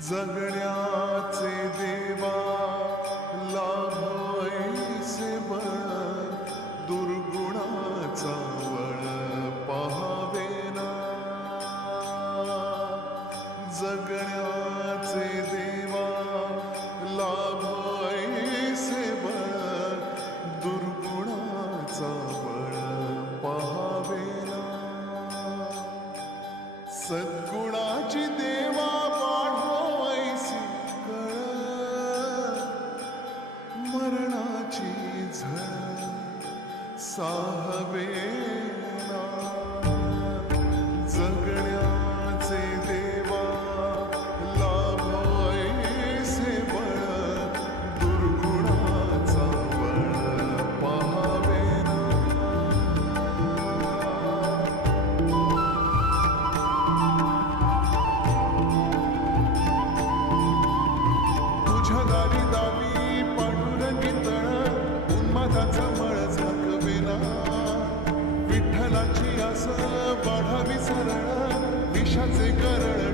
जगण्याचे देवा लाभोईसे बळ, दुर्गुणाचा वळ पाहावेना. जगण्याचे देवा लाभोईसे बळ, दुर्गुणाचा वळ पाहावेना. सद्गुणाची देवा वाढवायसी कळ, मरणाची झळ साहवेना. जगण्याचे देवा लाभवायसे बळ, दुर्गुणाचा बळ पाहावेना. तुझ्या दारी दावी पांडुरंगी तळ, उन्मादाचा मळ झाकवेना. विठ्ठलाची आस वाढावी सरळ, विषाचे करळ